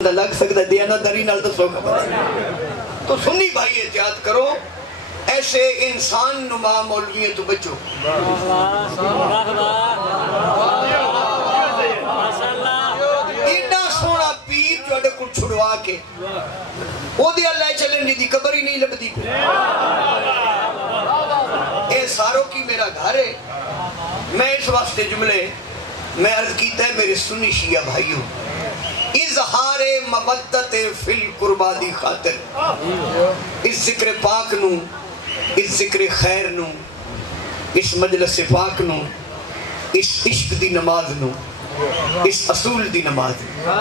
لگ سکتا ہے دیانتداری نال دسو خبر ہے تو سنی بھائی احتیاط کرو ایسے انسان نما مولویوں تو بچو ایڈا سونا پیر جو اڈے کو چھڑوا کے او دی اللہ چلیں جی دی قبر ہی نہیں لبدی اے ساروں کی میرا گھر ہے میں اس واسطے جملے میں عرض کیتا ہے میرے سنی شیعہ بھائیوں اظہار مودت فی القربہ دی خاطر اس ذکر پاک نو اس ذکر خیر نو اس مجلس پاک نو اس عشق دی نماز نو اس اصول دی نماز نو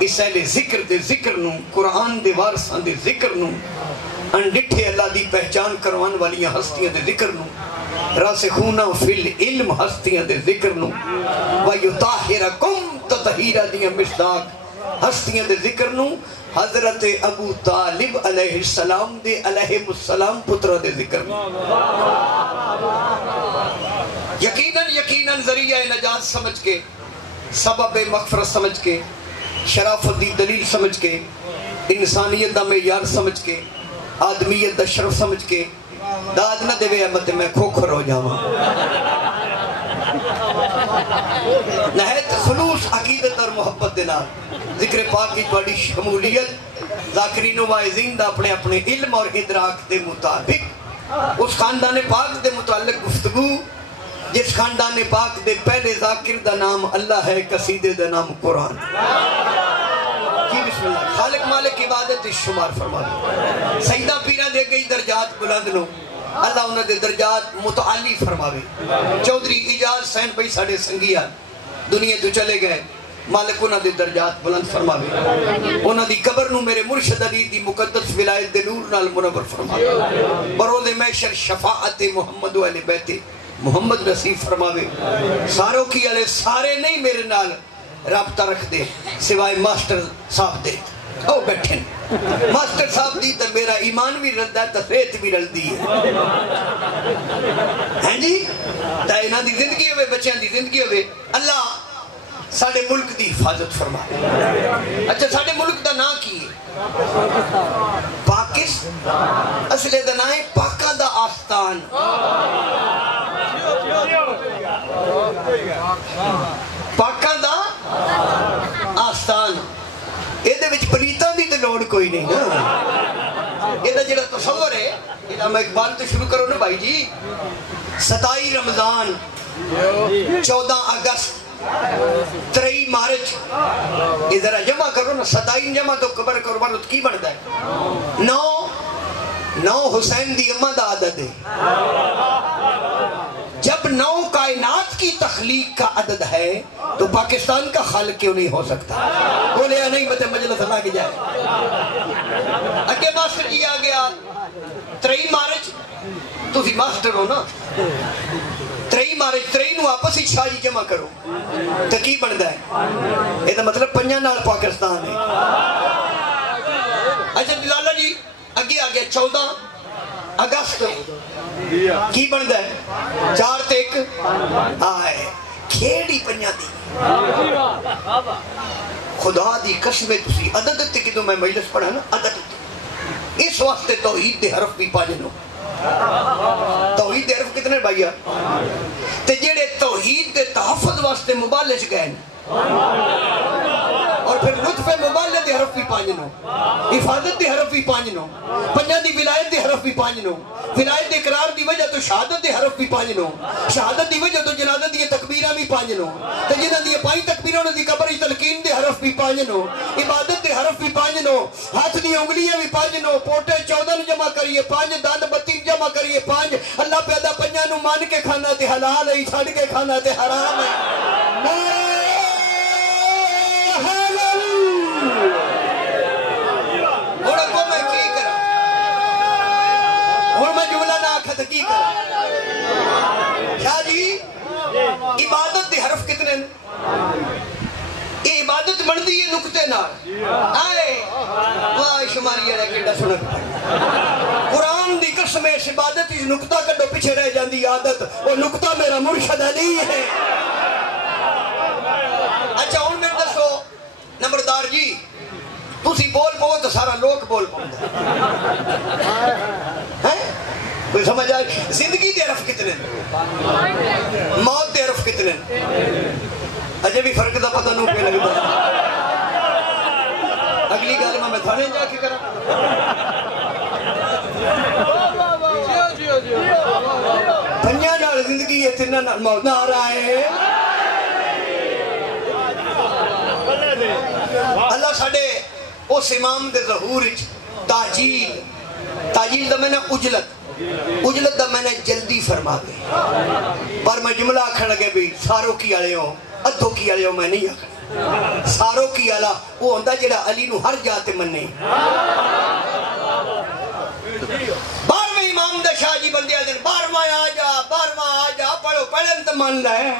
اس اہل ذکر دے ذکر نو قرآن دے وارثاں دے ذکر نو انڈٹھے اللہ دی پہچان کروان والیاں ہستیاں دے ذکر نو راسخونہ فی العلم ہستیاں دے ذکر نو وَيُطَاهِرَكُمْ تطہیرہ دیاں مصداق ہستیاں دے ذکر نو حضرت ابو طالب علیہ السلام دے علیہ السلام پترہ دے ذکر نو یقیناً ذریعہ نجات سمجھ کے سبب مغفرت سمجھ کے شرافت دی دلیل سمجھ کے انسانیت دا معیار سمجھ کے آدمیت دا شرف سمجھ کے داد نہ دے وے مت میں کھوکھر ہو جاواں نہایت خلوص عقیدت اور محبت دینا ذکر پاک کی بڑی شمولیت ذاکرین و واعظین دا اپنے اپنے علم اور ادراک دے مطابق اس خاندان پاک دے متعلق گفتگو جس خاندان پاک دے پہلے ذاکر دا نام اللہ ہے قصیدے دا نام قرآن کی بسم اللہ خالق مالک عبادت شمار فرما دے سیدہ پیرہ دے گئی درجات بلند نو اللہ انہوں دے درجات متعالی فرماوے چودھری اجاز سین بھائی ساڑھے سنگیا دنیا تو چلے گئے مالک انہوں دے درجات بلند فرماوے انہوں دی قبر نو میرے مرشد علی دی مقدس ولایت دے نور نال منور فرماوے بروز محشر شفاعت محمد و اہل بیت محمد نصیب فرماوے ساروں کی علیہ سارے نہیں میرے نال رابطہ رکھ دے سوائے ماسٹر صاحب دے او بیٹھیں ماسٹر صاحب دی تو میرا ایمان بھی رلدہ ہے تصریت بھی رل دی ہے ہیں جی تائنہ دی زندگی ہوئے بچیاں دی زندگی ہوئے اللہ ساڑھے ملک دی حفاظت فرمائے اچھا ساڑھے ملک دا نا کی ہے پاکستان اصلے دا نا ہے پاکہ دا آستان پاکہ دا آستان یہ دے وچ پلیتاں دی تے لوڑ کوئی نہیں نا یہ دا جڑا تصور ہے یہ میں اقبال تو شروع کرو نا بھائی جی 27 رمضان 14 اگست 3 مارچ یہ ذرا جمع کرو نا 27 جمع تو قبر قربان کی بڑھتا ہے 9 حسین دی امہ دا عدد ہے جب 9 کائنات کی تخلیق کا عدد ہے تو پاکستان کا خالق کیوں نہیں ہو سکتا بولے یا نہیں بتے مجلس اللہ کی جائے اگے ماسٹر جی آ گیا 3 مارچ تو بھی ماسٹر ہو نا 3 مارچ 3 نو آپس ہی شاہ جی جمع کرو تو کی بڑھتا ہے یہ مطلب پنجہ نال پاکستان ہے اچھا دلالہ جی اگے آ گیا 14 اگست کی بڑھتا ہے 4 تے 1 آئے کھیڑی پنجہ دی خدا دی قسمیں تسی عدد تے کہ تو میں مجلس پڑھا نا عدد تے اس واسطے توحید دے حرف بھی پاجنو توحید دے حرف کتنے بھائیہ تے جیڑے توحید دے تحفظ واسطے مبالج گئے اور پھر لطف مبالغ دے حرف بھی پانچنو حفاظت دے حرف بھی پانچنو پنجہ دی ولایت دے حرف بھی پانچنو ولایت دے اقرار دی وجہ تو شہادت دے حرف بھی پانچنو شہادت دی وجہ تو جنازت دی تکبیرہ بھی پانچنو تو جنہ دی پائیں تکبیروں دی قبر تلقین دے حرف بھی پانچنو عبادت دے حرف بھی پانچنو ہاتھ دی انگلیاں بھی پانچنو پوٹے 14 جمع کریے 5 دان 32 جمع کریے 5 اللہ پیدا پنجہ نو مان کے کھانا تے حلال ہے چھڑ کے کھانا تے حرام ہے اور کو میں کی کرا اور میں جملہ نہ آکھا تھا کی کرا کیا جی عبادت دے حرف کتنے یہ عبادت بڑھتی ہے نکتے نار آئے واہ شماری ہے کیڑا سنک قرآن دی قسم اس عبادت اس نکتہ کڈو پیچھے رہ جاندی عادت وہ نکتہ میرا مرشد علی ہے اچھا ان میں دسو نمبردار جی سارا لوگ بول پاؤں کوئی سمجھ آئے زندگی دے عرف کتنے موت دے عرف کتنے اجے بھی فرق دا پتہ نو پہ لگتا اگلی گال میں تھانے جا کے کرا پنجا نال زندگی ہے تینہ نال موت نہ رائے اللہ ساڑے اس امام دے ظہور تاجیل دا میں نے اجلت دا میں نے جلدی فرما گئی پر میں جملہ آکھن لگے بھی ساروں کی آلے ہوں ادھوں کی آلے ہوں میں نہیں آکھن ساروں کی آلہ وہ ہوندہ جڑا علی نو ہر جاتے مننے بارویں امام دا شاہ جی بندے آدھیں بارویں آ جا پڑھو پہلے انت من لائے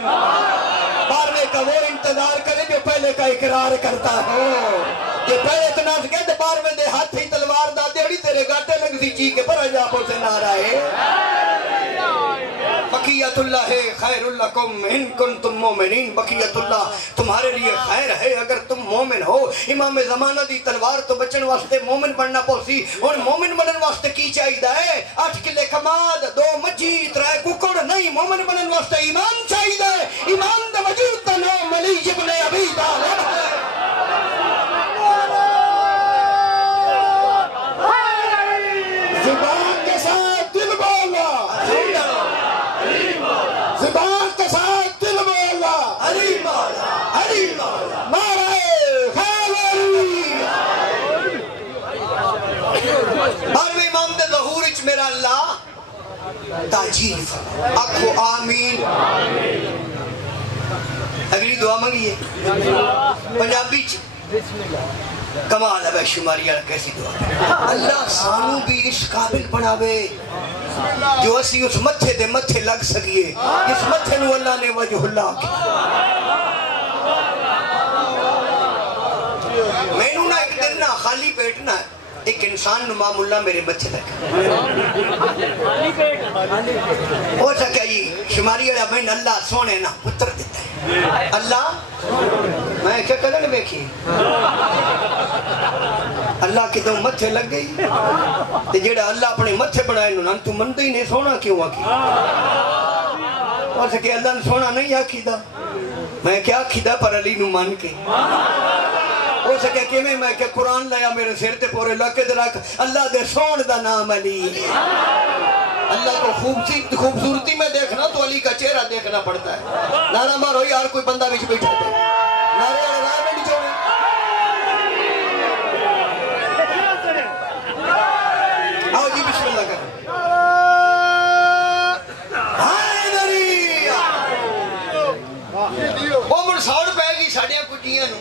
بارویں کا وہ انتظار کرے جو پہلے کا اقرار کرتا ہے جو پہلے اتنا سکے تو بارویں دے ہاتھ ہی تلوار دا دیڑی تیرے گاٹے لگ سی چی کے پر جا پو سے نعرہ ہے بقیت اللہ خیر لکم ان کنتم مومنین بقیت اللہ تمہارے لیے خیر ہے اگر تم مومن ہو امام زمانہ دی تلوار تو بچن واسطے مومن بننا پوسی اور مومن بنن واسطے کی چاہیدہ ہے 8 کلے کماد 2 مجھی 3 ککڑ نہیں مومن بنن واسطے ایمان چاہیدہ ہے ایمان دا وجود دا نام علی ابن ابی طالب ہے زبان کے ساتھ دل بولا زبان کے ساتھ دل بولا علی مولا علی مولا نعرہ حیدری بارویں امام دے ظہور اچ میرا اللہ تاجیل آکھو آمین اگلی دعا مانگیے پنجابی کمال ہے شماری اللہ کیسی دعا اللہ سانو بھی اس قابل بناوے جو اسی اس متھے دے متھے لگ سکیے اس متھے نو اللہ نے وجہ اللہ کی میں نو نا ایک دن نا خالی پیٹنا ہے ایک انسان نمام اللہ میرے بچے لگا ہو سکیا جی شماری اللہ بین اللہ سونے نا پتر دیتا ہے اللہ میں کیا کلن بیکھی اللہ کی تو متھے لگ گئی تے جیڑا اللہ اپنے متھے بنائے نو تو مندہ ہی نہیں سونا کیوں آکی ہو سکیا اللہ نے سونا نہیں آکی دا میں کیا آکی دا پر علی نو مان کے ہو سکے کہ میں کہ قرآن لیا میرے سیر تے پورے لکے دراک اللہ دے سون دا نام علی اللہ کو خوبصورتی میں دیکھنا تو علی کا چہرہ دیکھنا پڑتا ہے نعرہ مارو یار کوئی بندہ بیچ بیٹھا دے نعرہ یار رائے میں نہیں چھوڑے آؤ جی بسم اللہ کریں عمر ساڑھ پہ گی ساڑھیاں کٹیاں نو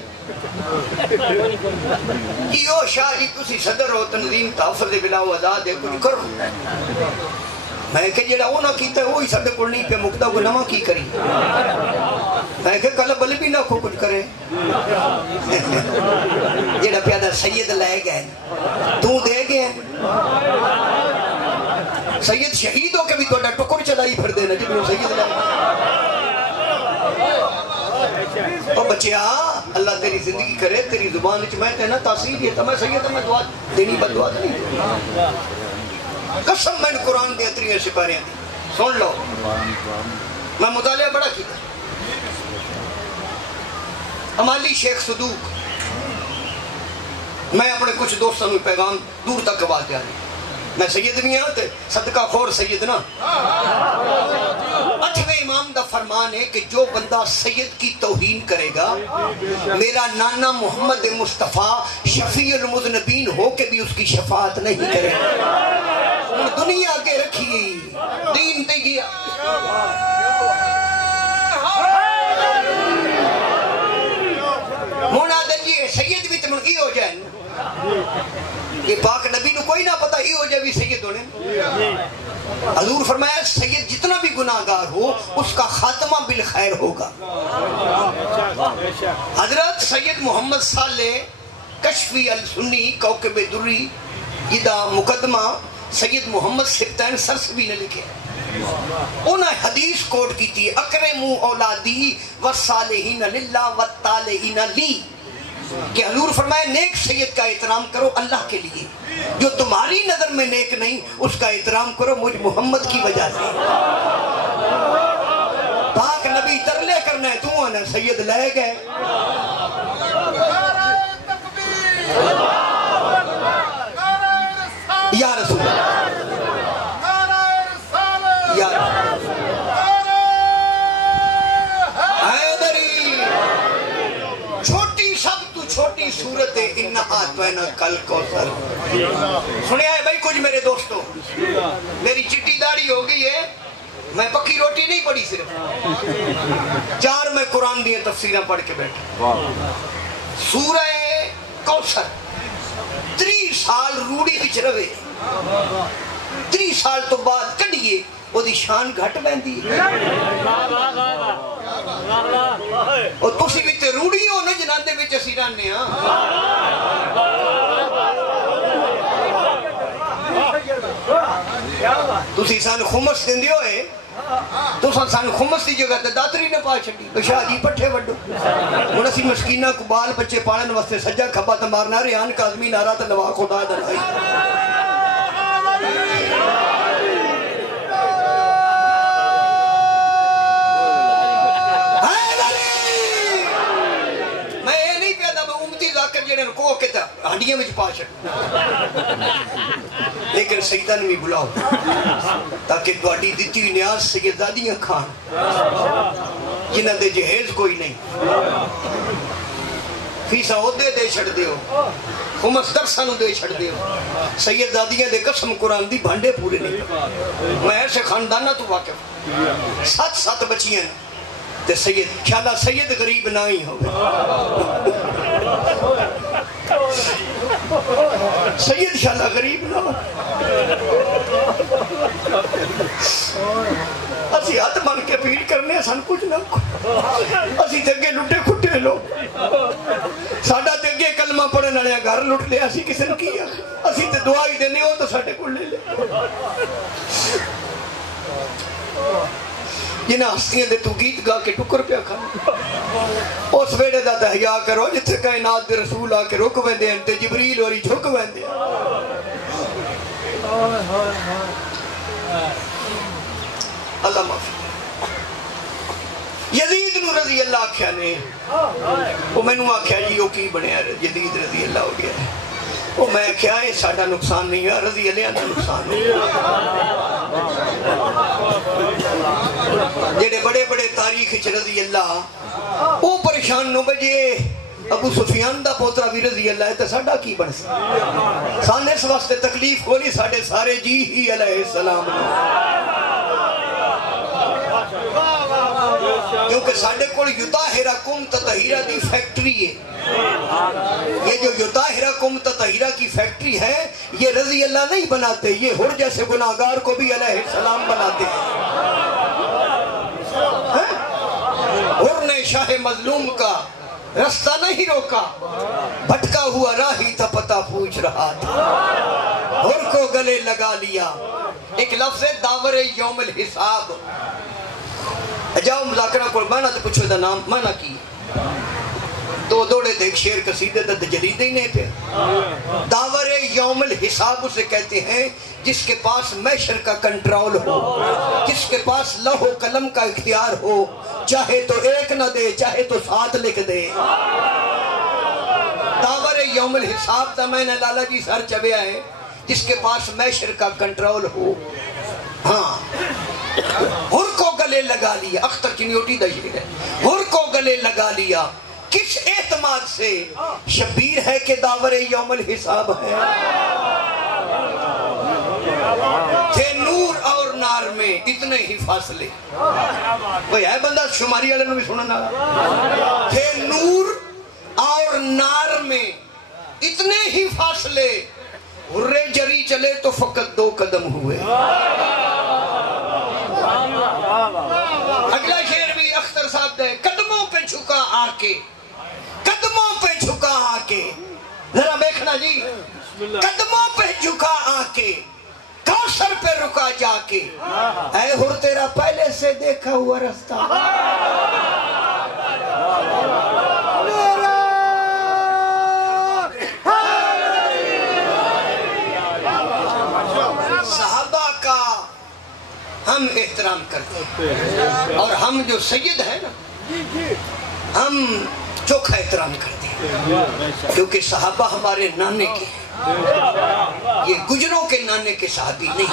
کیوں شاہ جی تسی صدر ہو تنظیم تحفظ بلا وزاد ہے کچھ کرو میں کہ جیڑا وہ نہ کیتا ہے وہی ساڑھے کڑنی پہ مقدہ کو نمہ کی کری میں کہ کل بل بھی نہ کھو کچھ کرے جیڑا پیادہ سید لائے گئے تو دے گئے سید شہید ہو کے بھی تو ٹکر چلائی پھر دینا جب وہ سید لائے گئے اور بچے اللہ تیری زندگی کرے تیری زبان وچ میں تے نا تاثیر یہ تو میں سید میں دعا دینی بد دعا نہیں قسم میں قرآن دے اتری سپاریاں دی سن لو میں مطالعہ بڑا کیتا امالی شیخ صدوق میں اپنے کچھ دوستوں میں پیغام دور تک آواز آ رہی میں سید بھی ہاں تے صدقہ خور سید نا 8ویں امام دا فرمان ہے کہ جو بندہ سید کی توہین کرے گا میرا نانا محمد مصطفیٰ شفیع المذنبین ہو کے بھی اس کی شفاعت نہیں کرے گا دنیا کے رکھی دین تے گیا مونا دنجی سید بھی تمہیں کی ہو جائے یہ پاک نبی نو کوئی نہ پتا یہ ہو جائے بھی سید ہونے حضور فرمایا سید جتنا بھی گناہگار ہو اس کا خاتمہ بالخیر ہوگا حضرت سید محمد صالح کشفی السنی کوکب دری جدہ مقدمہ سید محمد سبتین سرسوی نے لکھے انہیں حدیث کوٹ کی تھی اکرمو اولادی والصالحین للہ والطالحین لی کہ حضور فرمائے نیک سید کا احترام کرو اللہ کے لیے، جو تمہاری نظر میں نیک نہیں اس کا احترام کرو مجھ محمد کی وجہ سے۔ پاک نبی ترلے کرنا ہے تو آنا سید لے گئے۔ یا رسول اللہ، یا حیدری، چھوٹی سب تو چھوٹی صورت ہے انہا آتوینا کل کوثر۔ سنیا ہے بھائی کچھ میرے دوستوں، میری چٹی داڑھی ہو گئی ہے، میں پکی روٹی نہیں پڑھی صرف 4 میں قرآن دیئے تفسیریں پڑھ کے بیٹھا۔ سورہ کوثر 30 سال روڑی بچ روے، 30 سال تو بعد کڑیے وہ دی شان گھٹ بیندی اور تسی بھی تے روڑی ہو نا جنان دے بچ اسی رانے ہاں۔ تسی سان خمس دن دیو ہے تو سان خمس دی جگہ تے داتری نہ پا چھڑی شاہ جی پٹھے وڈو انہا سی مسکینہ کو بال بچے پالن واسطے سجا کھبا تا مارنا ریان کاظمی نارا تا لوا خدا دلائی۔ میں یہ نہیں پیدا میں امتی ذاکر جنہیں کو کہتا ہڈیاں میں پا چھڑ، لیکن سیدہ نے بھی بلاؤ تاکہ دوڑی دیتی ہوئی نیاز سیدادیاں کھان جنہاں دے جہیز کوئی نہیں، فیسا عہدے دے چھڑ دیو، خمس درسانو دے چھڑ دیو، سیدادیاں دے قسم قرآن دی بھانڈے پورے نہیں۔ میں ایسے خاندانہ تو واقف 7 بچیاں تے سید خیالہ سید غریب نہ ہی ہو سید شالہ غریب نہ ہو، اسی ہاتھ مان کے پیڑ کرنے سن کچھ نہ اسی تگے لٹے کھٹے لو ساڑھا تگے کلمہ پڑھنے والے گھر لٹ لے اسی کسی نے کیا اسی تے دعائی دینے ہو تو ساڑھے کو لے لے جنہاں ہستیاں دے تو گیت گا کے ٹکر پیا کھانا اس ویڑے دا تحیاء کرو جتھے کائنات دے رسول آ کے رک ویندے ہیں تے جبریل اوری جھک ویندے ہیں۔ اللہ معافی یزید نو رضی اللہ آکھیا نے وہ میں نو آکھیا جی وہ کی بنے یزید رضی اللہ ہو گیا ہے وہ میں کیا ہے ساڑھا نقصان نہیں ہے رضی اللہ عنہ نقصان ہے جڑے بڑے بڑے تاریخ چ رضی اللہ وہ پریشان نو بجے ابو سفیان دا پوترا بھی رضی اللہ ہے تو ساڑھا کی بن سکتا سانے اس واسطے تکلیف کو نہیں ساڑھے سارے جی ہی علیہ السلام کیونکہ ساڑھے کو یطاہرکم تطہیرہ دی فیکٹری ہے یہ جو یطاہرکم تطہیرہ کی فیکٹری ہے یہ رضی اللہ نہیں بناتے یہ ہر جیسے گناہگار کو بھی علیہ السلام بناتے ہیں ہر نے شاہ مظلوم کا رستہ نہیں روکا بھٹکا ہوا راہی تھا پتہ پوچھ رہا تھا ہر کو گلے لگا لیا ایک لفظ ہے داور یوم الحساب جاؤ مذاکرہ کو مانا تو پوچھو دا نام مانا کی دو دوڑے تھے ایک شیر قصیدہ دا جلیدہ ہی نہیں پہ داور یوم الحساب اسے کہتے ہیں جس کے پاس محشر کا کنٹرول ہو جس کے پاس لوح و قلم کا اختیار ہو چاہے تو ایک نہ دے چاہے تو 7 لکھ دے داور یوم الحساب دا میں نے لالا جی سر چبیا ہے جس کے پاس محشر کا کنٹرول ہو ہاں ہر کو گلے لگا لیا اختر چنیوٹی دا شیر ہے ہر کو گلے لگا لیا کس اعتماد سے شبیر ہے کہ داور یوم الحساب ہے تھے نور اور نار میں اتنے ہی فاصلے کوئی ہے بندہ شماری والے نے بھی سننا تھے نور اور نار میں اتنے ہی فاصلے ہرے جری چلے تو فقط 2 قدم ہوئے اگلا شیر بھی اختر صاحب دے قدموں پہ جھکا آ کے قدموں پہ جھکا آ کے ذرا دیکھنا جی قدموں پہ جھکا آ کے کوثر پہ رکا جا کے اے ہر تیرا پہلے سے دیکھا ہوا رستہ ہم احترام کرتے ہیں، اور ہم جو سید ہیں نا ہم چوکھا احترام کرتے ہیں، کیونکہ صحابہ ہمارے نانے کے ہیں، یہ گجروں کے نانے کے صحابی نہیں،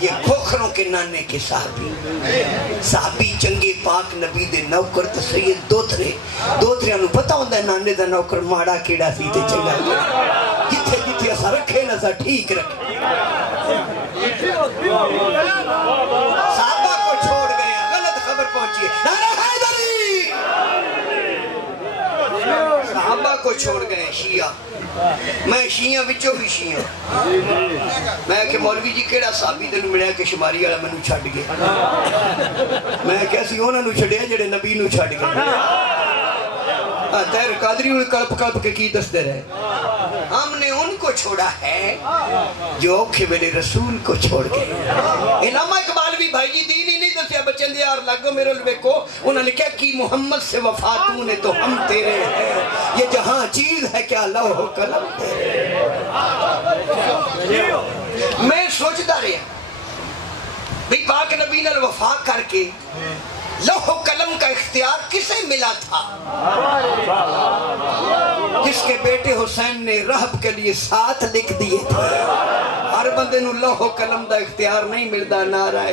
یہ کھوکھروں کے نانے کے صحابی چنگے پاک نبی دے نوکر تے سید دوتریاں نو پتہ ہوندا ہے نانے دا نوکر ماڑا کیڑا سی تے چنگا جتھے جتھے اسا رکھے نہ سا ٹھیک رکھے۔ صحابہ کو چھوڑ گئے، غلط خبر پہنچی ہے، نعرہ حیدری، صحابہ کو چھوڑ گئے شیعہ، میں شیعہ وچوں بھی شیعہ، میں کہ مولوی جی کیڑا صحابی تینوں ملیا کہ شماری والا مینوں چھڈ گیا، میں کہ اسی انہاں نوں چھڈیا جڑے نبی نوں چھڈ گئے۔ تیر قادری انہیں کلپ کلپ کے کی دستے رہے، ہم نے ان کو چھوڑا ہے جو اوکھے میرے رسول کو چھوڑ گئے۔ علامہ اقبال بھی بھائی جی دین ہی نہیں دسیا بچن دے یار لگو میرے لبے کو، انہوں نے کہا کہ محمد سے وفاتوں نے تو ہم تیرے ہیں، یہ جہاں چیز ہے کیا لوح و قلم تیرے۔ میں سوچتا رہا بھی پاک نبی نے وفا کر کے لوح و قلم کا اختیار کسے ملا تھا؟ جس کے بیٹے حسین نے رہب کے لیے ساتھ لکھ دیے تھے۔ ہر بندے نو لوح و قلم دا اختیار نہیں ملدا، نعرہ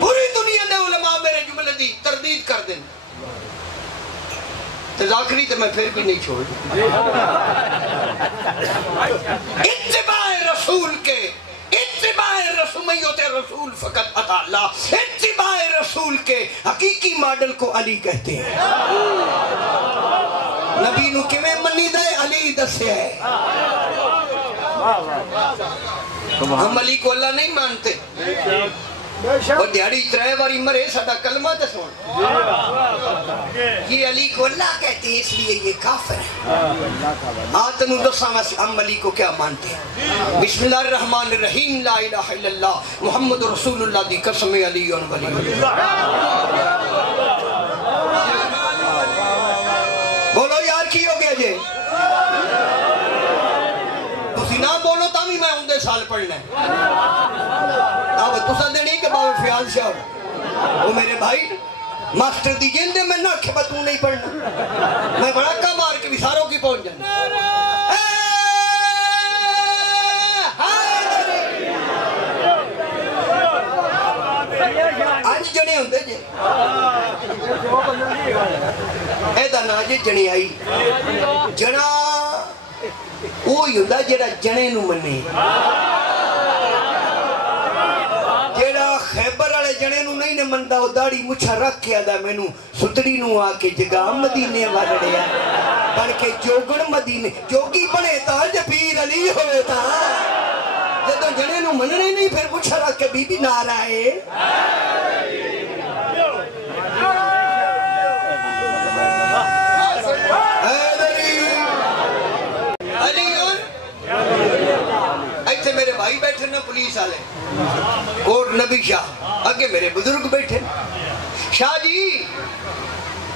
پوری دنیا دے علماء میرے جملے دی تردید کر دیں، ذاکری تو میں پھر بھی نہیں چھوڑ اتباع رسول کے، اتباع رسومیت رسول فقط عطا اللہ، اتباع رسول کے حقیقی ماڈل کو علی کہتے ہیں۔ نبی نو کیویں منی دے علی دسے ہے، ہم علی کو اللہ نہیں مانتے، اور دیاری ترائے باری مرے ساڈا کلمہ تے سن، یہ علی کو اللہ کہتے ہیں اس لیے یہ کافر ہے۔ آتنو دساں ہم علی کو کیا مانتے ہیں؟ بسم اللہ الرحمن الرحیم، لا الہ الا اللہ محمد رسول اللہ دی قسم علی ولی اللہ۔ بولو یار کی ہو گیا جے؟ تسی نہ بولو تامی میں اندے سال پڑھنا ہے۔ اب تسا دے نہیں کہ بابا فیال شاہ وہ میرے بھائی ماسٹر دی جندے میں نہ کھبا تو نہیں پڑھنا، میں بڑا کا مار کے وساروں کی پہنچ جانا۔ آج جنے ہوندے جے ایدہ نا جے جنے آئی جنا وہ یوندہ جڑا جنے نو منے، جڑا خیبر والے جنے نو نہیں مندہ وہ داڑھی مچھا رکھ کے آدھا میں نو ستڑی نو آ کے جگہ مدینے والڑیا بلکہ جوگن مدینے جوگی بنے تا جبیر علی ہوئے تا، جدو جنے نو مننے نہیں پھر مچھا رکھ کے بی بی نعرہ ہے ایتھے میرے بھائی بیٹھے نا پولیس آلے کوٹ نبی شاہ، آگے میرے بزرگ بیٹھے، شاہ جی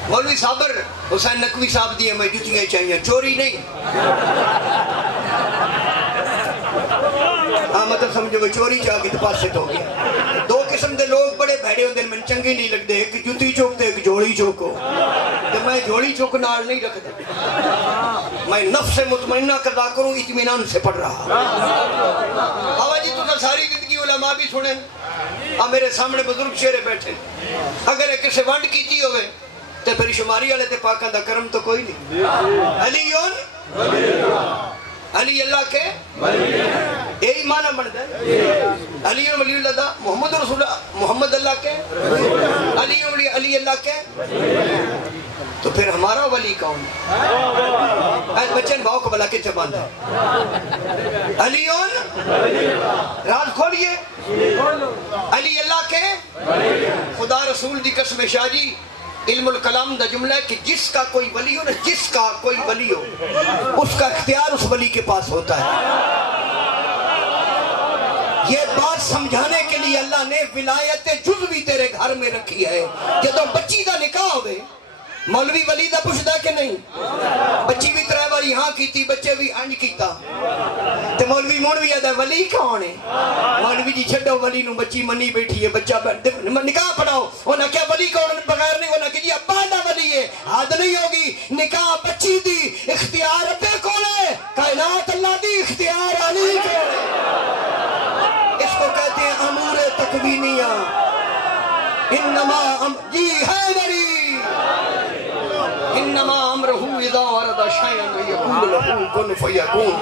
مولوی صابر حسین نقوی صاحب دیئے میں جتیاں چاہیے، چوری نہیں، ہاں مطلب سمجھو وہ چوری چاہ کے پاس سے تو گیا۔ دو قسم دے لوگ بڑے بھیڑے ہوندے میں چنگے نہیں لگ دے، ایک جتی چوک دے ایک جوڑی چوکو، تو میں جوڑی چوک نار نہیں رکھ دے، میں نفس مطمئنہ قضا کروں اطمینان سے پڑھ رہا۔ آوہ جی تو ساری زندگی علماء بھی سنیں، اور میرے سامنے بزرگ شیرے بیٹھے، اگر ایک کسی ونڈ کیتی ہوئے تو پھر شماری والے تے پاکاں دا کرم تو کوئی نہیں۔ علی اللہ کے یہی معنی بنتا ہے، علی ولی اللہ دا محمد رسول محمد اللہ کے علی اللہ کے، تو پھر ہمارا ولی کون ہے؟ بچن بھاؤ کو بلا کے چباندہ ہے علیون راز کھولیے علی اللہ کے، خدا رسول دی قسم شاہ جی علم الکلام دا جملہ ہے کہ جس کا کوئی ولی ہو نا، جس کا کوئی ولی ہو اس کا اختیار اس ولی کے پاس ہوتا ہے۔ یہ بات سمجھانے کے لیے اللہ نے ولایت جزوی تیرے گھر میں رکھی ہے، جدو بچی دا نکاح ہوئے مولوی ولی دا پوچھدا کہ نہیں، بچی بھی ترائے باری ہاں کیتی بچے بھی انج کیتا تے مولوی مولوی آدھا ولی کون ہے مولوی جی چھڈو ولی نو بچی منی بیٹھی ہے بچہ نکاح پڑھاؤ انہاں کیا ولی کون بغیر نہیں انہاں کہ جی ابا دا ولی ہے حد نہیں ہوگی نکاح بچی دی اختیار ابے کون ہے کائنات اللہ دی اختیار علی کون ہے اس کو کہتے ہیں امور تکوینیہ انما جی حیدری انما امرہ اذا اراد شیئا یقول له کن فیکون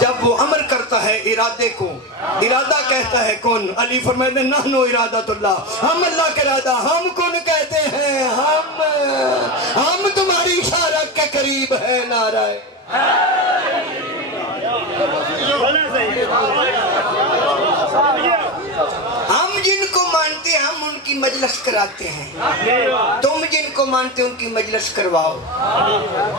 جب وہ امر کرتا ہے ارادے کو ارادہ کہتا ہے کن علی فرماتے ہیں نحن ارادۃ اللہ ہم اللہ کا ارادہ ہم کن کہتے ہیں ہم تمہاری اشارہ کے قریب ہے نعرہ ہم جن کو مانتے ہیں ہم ان کی مجلس کراتے ہیں تم جن کو مانتے ان کی مجلس کرواؤ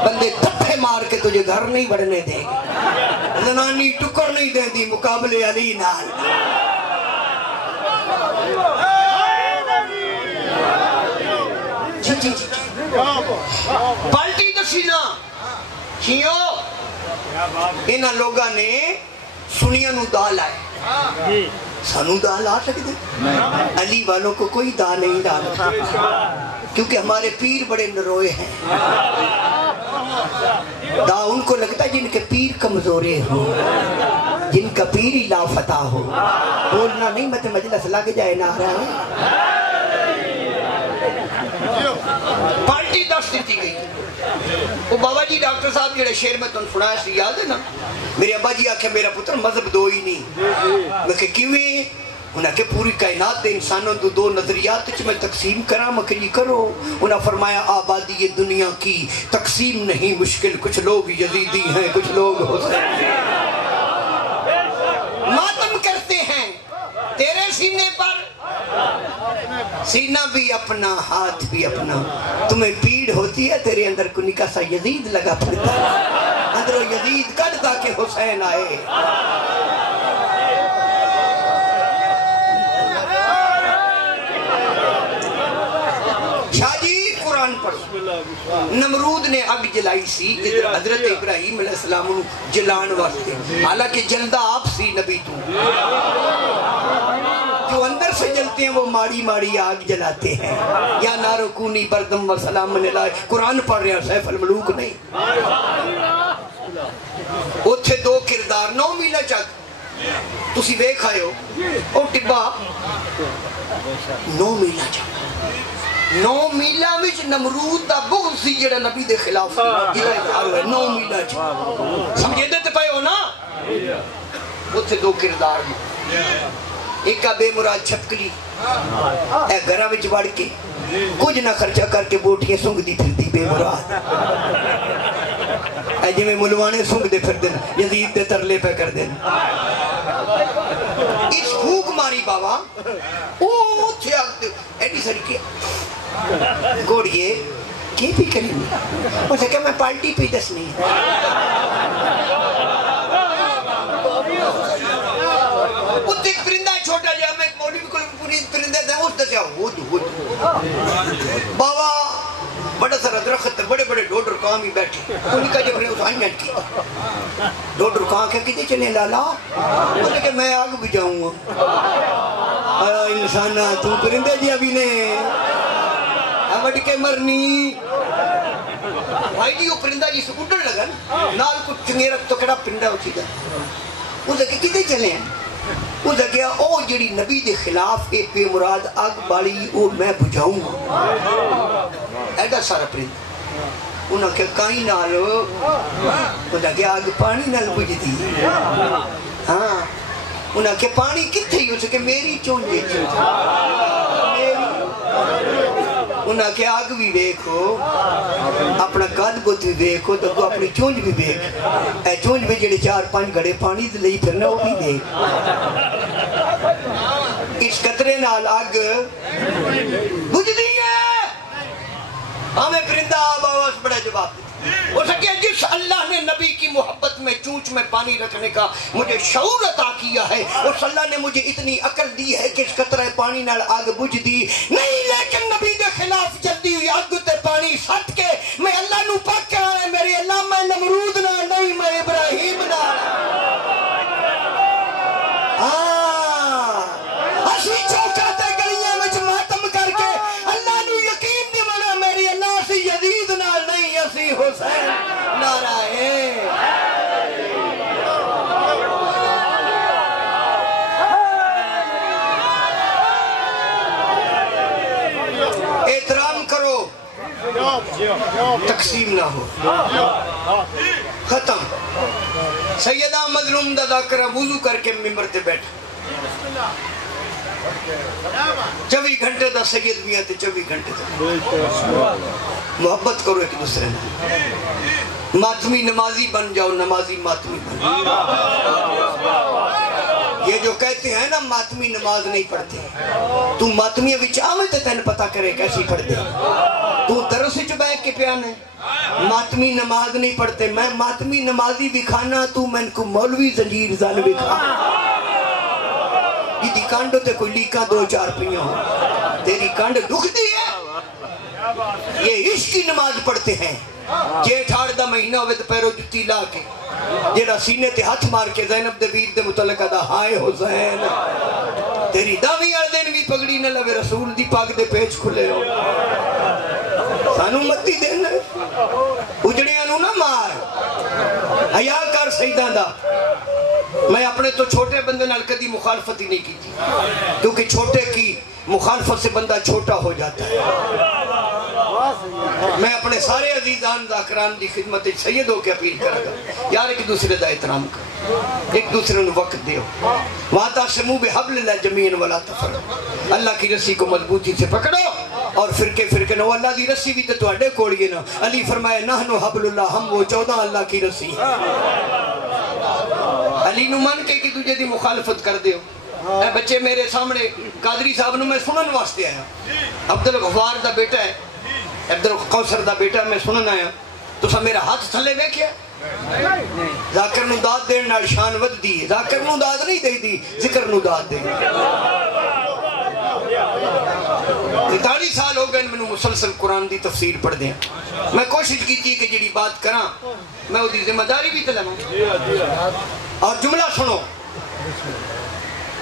بندے تھپے مار کے تجھے گھر نہیں بڑھنے دیں گے زنانی ٹکر نہیں دیں دی مقابلے علی نال جی جی جی پالٹی دسینا کیوں انہاں لوگاں نے سنیاں نو دال آئے سانو دال آ سکتے علی والوں کو کوئی دا نہیں ڈالتا کیونکہ ہمارے پیر بڑے نروئے ہیں دا ان کو لگتا ہے جن کے پیر کمزورے ہو جن کا پیر ہی لافتہ ہو بولنا نہیں مت مجلس لگ جائے نہ رہا پارٹی دس دیتی گئی وہ بابا جی ڈاکٹر صاحب جڑے شیر میں تن سنایا سی یاد ہے نا میرے ابا جی آکھے میرا پتر مذہب دو ہی نہیں میں کہ کیوں ہے انہاں کہ پوری کائنات دے انسانوں دو نظریات میں تقسیم کرا مکری کرو انہاں فرمایا آبادی دنیا کی تقسیم نہیں مشکل کچھ لوگ یزیدی ہیں کچھ لوگ حسین ماتم کرتے ہیں تیرے سینے پر سینہ بھی اپنا ہاتھ بھی اپنا تمہیں پیڑ ہوتی ہے تیرے اندر کو نکا سا یزید لگا پھرتا اندروں یزید کرتا کہ حسین آئے شاہ جی قرآن پڑھو نمرود نے اگ جلائی سی حضرت ابراہیم علیہ السلام جلان واسطے حالانکہ جلدہ آپ سی نبی تو جو اندر سے جلتے ہیں وہ ماڑی ماڑی آگ جلاتے ہیں یا نارو کونی بردم و سلام من اللہ قرآن پڑھ رہے ہیں سیف الملوک نہیں اتھے دو کردار 9 میلہ چک تسی بیک آئے ہو او ٹبا 9 میلہ چک 9 میلہ وچ نمرود دا بغض سی جڑا نبی دے خلاف یہ اظہار ہوئے 9 میلہ چک سمجھے دیتے پائے ہو نا اتھے دو کردار میں ایک کا بے مراد چھپکلی اے گھرہ وچ بڑھ کے کچھ نہ خرچہ کر کے بوٹیاں سنگ دی پھر دی بے مراد اے جی میں ملوانے سنگ دے پھر دن یزید دے ترلے پہ کر دن اس پھوک ماری بابا اوہ تھے آگتے ایڈی سر کیا گوڑیے کی بھی کریں گے اسے کہ میں پالٹی پہ دس نہیں اتنے ایک پرندہ چھوٹا جا میں ایک مولی بھی کوئی پوری پرندہ دیں اس دسیا ہود بابا بڑا سارا درخت بڑے بڑے ڈوڈ رکام ہی بیٹھے انہیں کہا جب رہے اس آئینٹ کی ڈوڈ رکام کہا کتے چلیں لالا انہیں کہ میں آگ بھی جاؤں گا انسانہ تو پرندے جی ابھی نے بڑھ کے مرنی بھائی جی وہ پرندہ جی سے اڈن لگن نال کچھ چنگیرک تو کڑا پرندہ اچھی گا اسے کہ کتے چلیں اسے کہا او جڑی نبی دے خلاف ایک بے مراد آگ بالی او میں بجھاؤں گا ایڈا سارا پرند انہوں نے کہیں نالو انہوں نے آگ پانی نال بجھ دی ہاں انہوں نے پانی کتھے ہی اسے کہ میری چونجے انہوں نے آگ بھی بیکھو اپنا قد بت بھی بیکھو تو اپنی چونج بھی بیکھ اے چونج بھی جڑے 4-5 گھڑے پانی سے لئی پھرنا وہ بھی دیکھ اس قطرے نال آگ بجھ دی ہے ہمیں پرندہ آب آواز بڑا جواب دیتا وہ سکے جس اللہ نے نبی کی محبت میں چونچ میں پانی رکھنے کا مجھے شعور عطا کیا ہے اس اللہ نے مجھے اتنی عقل دی ہے کہ اس قطرہ پانی نال آگ بجھ دی نہیں لیکن نبی دے خلاف جلدی ہوئی آگ تے پانی سٹ کے میں اللہ نو پاک کرا ہے میرے اللہ میں نمرود نہ نہیں حسین نعرہ احترام کرو، تقسیم نہ ہو، ختم۔ سیدہ مظلوم دا ذاکرہ وضو کر کے ممبر تے بیٹھا، 24 گھنٹے دا سید میاں تے 24 گھنٹے دا محبت کرو ایک دوسرے نے، ماتمی نمازی بن جاؤ، نمازی ماتمی بن جاؤ۔ یہ جو کہتے ہیں نا ماتمی نماز نہیں پڑھتے، تو ماتمی وچ آوے تے تین پتہ کرے کیسی پڑھتے، تو درس وچ بیٹھ کے پیانے ماتمی نماز نہیں پڑھتے، میں ماتمی نمازی بھی کھانا، تو میں کو مولوی زنجیر زن بھی کھانا۔ یہ دی کانڈو تے کوئی لیکا 2-4 پیوں ہوں، تیری کانڈ دکھ دی ہے۔ یہ عشق کی نماز پڑھتے ہیں، جیٹھ 8 دا مہینہ ہوئے تو پیرو جتی لا کے جیڑا سینے تے ہاتھ مار کے زینب دے ویر دے متعلق دا ہائے حسین تیری داوی آر دین بھی پگڑی نہ لوے، رسول دی پاک دے پیچ کھلے ہو، سانو متی دینا، اجڑیاں نو نہ مار، حیا کر سیدہ دا۔ میں اپنے تو چھوٹے بندے نال کدی مخالفت ہی نہیں کی تھی، کیونکہ چھوٹے کی مخالفت سے بندہ چھوٹا ہو جاتا ہے۔ میں اپنے سارے عزیزان ذاکران دی خدمت سید ہو کے اپیل کرا گا، یار ایک دوسرے دا احترام کر، ایک دوسرے نو وقت دیو، وَاعْتَصِمُوا بِحَبْلِ اللَّهِ جَمِيعًا وَلَا تَفَرَّقُوا، اللہ کی رسی کو مضبوطی سے پکڑو، اور فرقے نو اللہ دی رسی بھی تو اڈے کوڑیے نا، علی فرمائے نحن حبل اللہ، ہم وہ 14 اللہ کی رسی ہیں۔ علی نو مان کے تجھے دی مخالفت کر دیو۔ اے بچے میرے سامنے قادری صاحب نو میں سنن واسطے آیا، عبدالغفار دا بیٹا ہے، عبدالقوثر دا بیٹا میں سنن آیا، تو سا میرا ہاتھ تھلے ویکھیا، ذاکر نو داد دین نال شان ود دی، ذاکر نو داد نہیں دے دی، ذکر نو داد دے۔ 43 سال ہو گئے میں مسلسل قرآن دی تفسیر پڑھ دیا، میں کوشش کی تھی کہ جڑی بات کراں میں وہ دی ذمہ داری بھی تلوں، اور جملہ سنو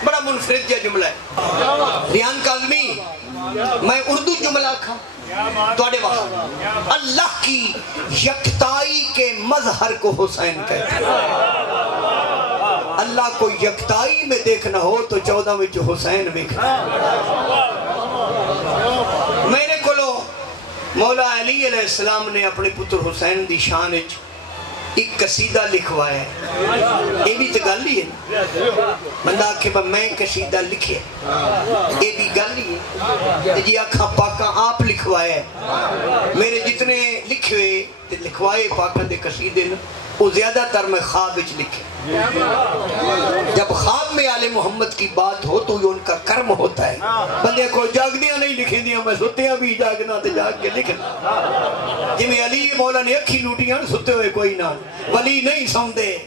بڑا منفرد جا جملہ ہے، ریان کاظمی میں اردو جملہ کھا توڑے وقت، اللہ کی یکتائی کے مظہر کو حسین کہتے ہیں، اللہ کو یکتائی میں دیکھنا ہو تو 14 میں جو حسین دیکھنا۔ میرے کولو مولا علی علیہ السلام نے اپنے پتر حسین دی شان ایک قصیدہ لکھوایا ہے، یہ بھی تو گل ہی ہے، بندہ کہ میں قصیدہ لکھے، یہ بھی گل ہی ہے، جی آنکھاں پاکاں آپ لکھوایا ہے، میرے جتنے لکھوائے پاکاں دے قصیدے وہ زیادہ تر میں خواب وچ لکھے، جب خواب میں آل محمد کی بات ہو تو یہ ان کا کرم ہوتا ہے، بندے کو جاگدیاں نہیں لکھی دیا، میں ستیاں بھی جاگنا تے جاگ کے لکھنا، جی میں علی مولا نے اکھی لوٹیاں ستے ہوئے کوئی نہ، ولی نہیں سوندے،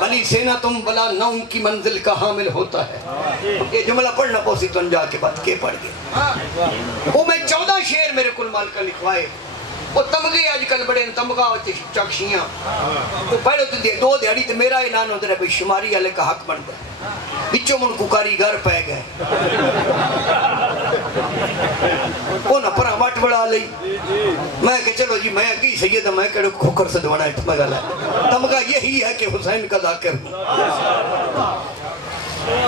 ولی سینا تم بلا نوم کی منزل کا حامل ہوتا ہے۔ یہ جملہ پڑھنا پوسی تو انجا کے بعد کے پڑھ گئے، وہ میں 14 شعر میرے کل مال کا لکھوائے، وہ تمغے آج کل بڑے تمغہ ہوتے چکشیاں، وہ پہلے تو 2 دیہڑی تو میرا اعلان ہوتا ہے شماری والے کا حق بنتا ہے، بچوں من کو کاریگر پہ گئے، وہ نہ پرا وٹ بڑا لئی، میں کہ چلو جی میں کی سید میں کہڑے کھوکر سے دوانا ہے تمغہ یہی ہے کہ حسین کا ذاکر ہوں۔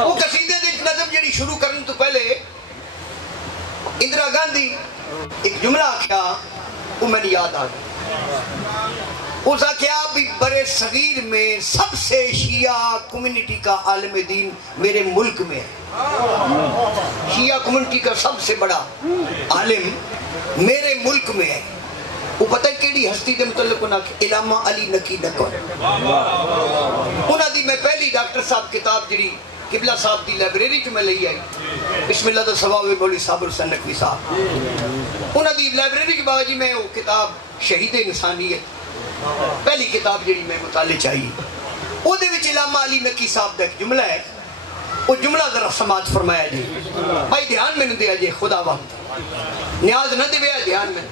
وہ قصیدے دے نظم جڑی شروع کرنے تو پہلے اندرا گاندھی ایک جملہ آکھیا وہ میں نے یاد آ گیا، اس کیا بھی برے صغیر میں سب سے شیعہ کمیونٹی کا عالم دین میرے ملک میں ہے، شیعہ کمیونٹی کا سب سے بڑا عالم میرے ملک میں ہے، وہ پتہ کیڑی ہستی دے متعلق انہاں علامہ علی نقی نقوی، انہاں دی میں پہلی ڈاکٹر صاحب کتاب جڑی قبلہ صاحب دی لائبریری جو میں لئی آئی، بسم اللہ دا ثواب مولی صابر حسین نقوی صاحب، انہاں دی لائبریری کے باوجی میں وہ کتاب شہید انسانیت پہلی کتاب جڑی میں مطالعے چاہیے، وہ دے وچ علامہ علی نقی صاحب دا ایک جملہ ہے، وہ جملہ ذرا سماعت فرمایا جی، بھائی دھیان میں نہ دیا جی، خدا وقت نیاز نہ دے بیا دھیان میں،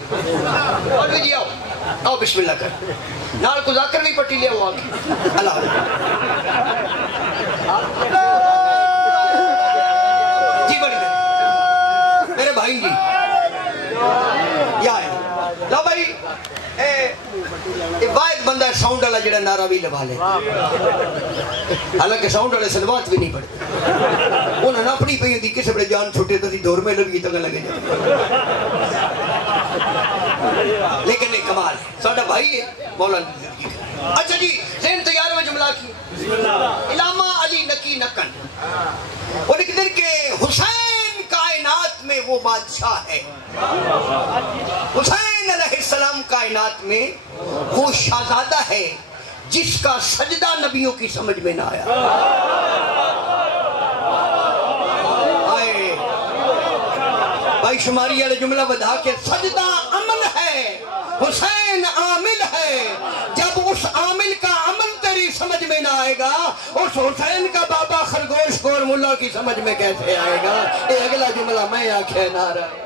اور بھی جی آؤ بسم اللہ کر، نال کو ذاکر نہیں پٹی لیا ہوا اللہ جی بڑی میرے بھائی جی یا ہے لا بھائی واحد بندہ ساؤنڈ والا جڑا نعرہ بھی لوا لے حالانکہ ساؤنڈ والے سلوات بھی نہیں پڑھتے انہوں نے اپنی پہ ہوتی کسی بڑے جان چھوٹے تو دور میں لگی تک لگے جائے لیکن ایک کمال ہے ساڑھا بھائی ہے مولانا زندگی کا اچھا جی ذہن تیار میں جملہ کی علامہ علی نقی نقن وہ لکھتے ہیں کہ حسین کائنات میں وہ بادشاہ ہے حسین علیہ السلام کائنات میں وہ شہزادہ ہے جس کا سجدہ نبیوں کی سمجھ میں نہ آیا بھائی شماری والے جملہ بدا کے سجدہ عمل ہے حسین عامل ہے جب اس عامل کا عمل تیری سمجھ میں نہ آئے گا اس حسین کا بابا خرگوش خور ملا کی سمجھ میں کیسے آئے گا اے اگلا جملہ میں آنکھیں نہ رہا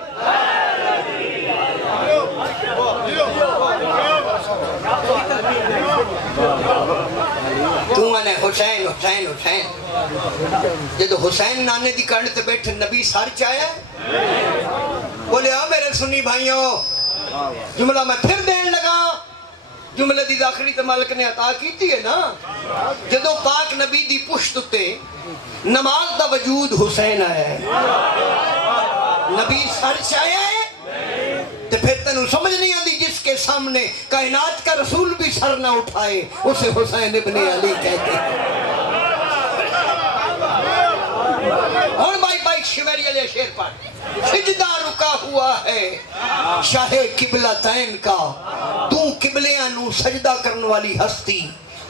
تو آنے حسین حسین حسین جدو حسین نانے دی کرنے تے بیٹھے نبی سار چاہے بولے میرے سنی بھائیوں جملہ میں پھر دین لگا جملہ دی داخلی تے مالک نے عطا کیتی ہے نا جدو پاک نبی دی پشت تے نماز دا وجود حسین آیا ہے نبی سر چاہے تو پھر تنہوں سمجھ نہیں آتی جس کے سامنے کائنات کا رسول بھی سر نہ اٹھائے اسے حسین ابن علی کہتے ہیں اور بائی شیوری علیہ شیر پر سجدہ رکا ہوا ہے شاہ قبلہ تین کا تو قبلیاں نو سجدہ کرنے والی ہستی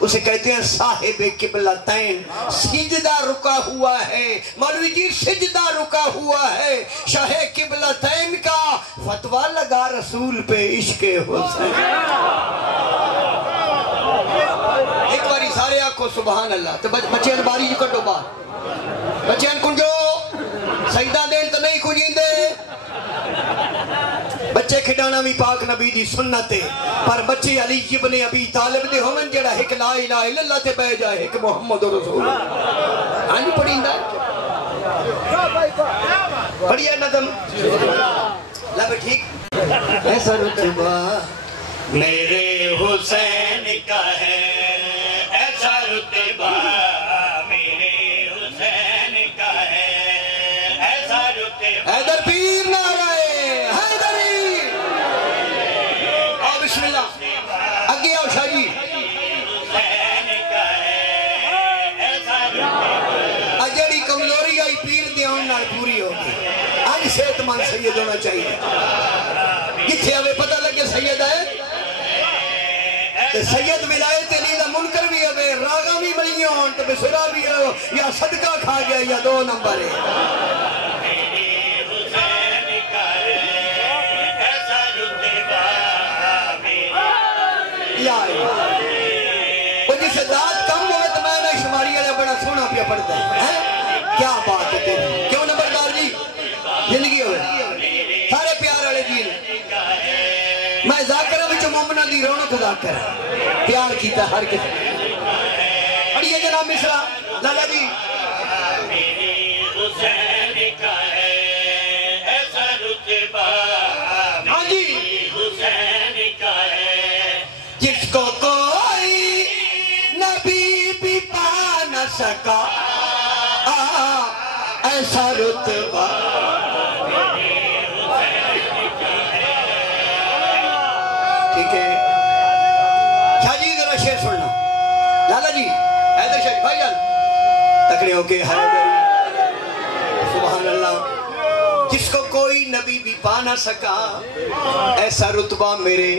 اسے کہتے ہیں صاحب قبلہ تین سجدہ رکا ہوا ہے مولوی جی سجدہ رکا ہوا ہے شاہ قبلہ تین کا فتوہ لگا رسول پہ عشق حسین ایک باری سارے آنکھو سبحان اللہ تو بچے باری جو کٹو بار بچے کنجو سجدہ دین تو نہیں کنجین دے بچے کھڑانا بھی پاک نبی دی سنت ہے پر بچے علی ابن ابی طالب دے ہومن جڑا ایک لا الہ الا اللہ تے بہ جائے ایک محمد رسول ہاں جی پڑھیندا پڑھیا نظم لب ٹھیک ایسا رتبہ میرے حسین کا ہے ایسا رتبہ میرے حسین کا ہے ایسا رتبہ حیدر پیر نعرہ پوری ہوگی آج صحت مند سید ہونا چاہیے کتھے ہمیں پتہ لگے سید ہے سید ولایت علی دا منکر بھی ہے راگا بھی بڑی ہوں تو بسرا بھی ہے یا صدقہ کھا گیا یا دو نمبر ہے وہ جسے داد کم ہوئے تو میں شماری علیہ بڑا سونا پیا پڑتا ہے کیا بات ہے تیری کیوں نبردار جی زندگی ہوئے سارے پیار والے جی میں ذاکرہ بچو مومنہ دی رونق ذاکرہ پیار کیتا ہر کسی پڑھئے جناب مصرہ لالا جی ہاں جی جس کو کوئی نبی بھی پا نہ سکا ایسا رتبہ ٹھیک ہے شاہ جی ذرا شیر سننا لالا جی حیدر شاہ جی بھائی جان تکڑے ہو کے حیدر سبحان اللہ جس کو کوئی نبی بھی پا نہ سکا ایسا رتبہ میرے